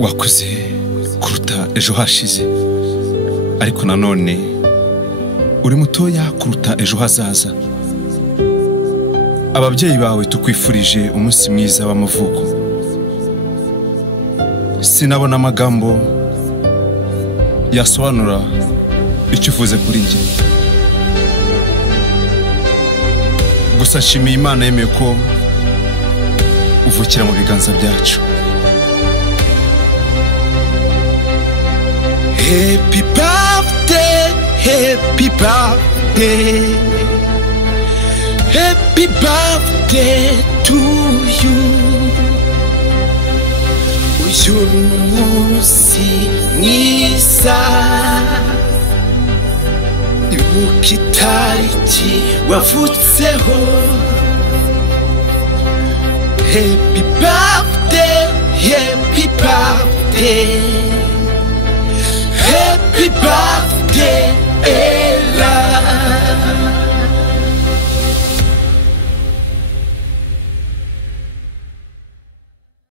wakuze kuruta ejo hashize, ariko nanone uri mutoya kuruta ejo hazaza. Ababyeyi bawe tukwifurije umunsi mwiza w'amavuko. Sinabona amagambo yasobanura icyo uvuze kuri njye, gusa nshimiye Imana yemeye ko uvukira mu biganza byacu. Happy birthday, happy birthday, happy birthday to you. Uyu munsi mwiza, ibuka itariki wavutseho. Happy birthday, happy birthday, happy birthday, Ellah.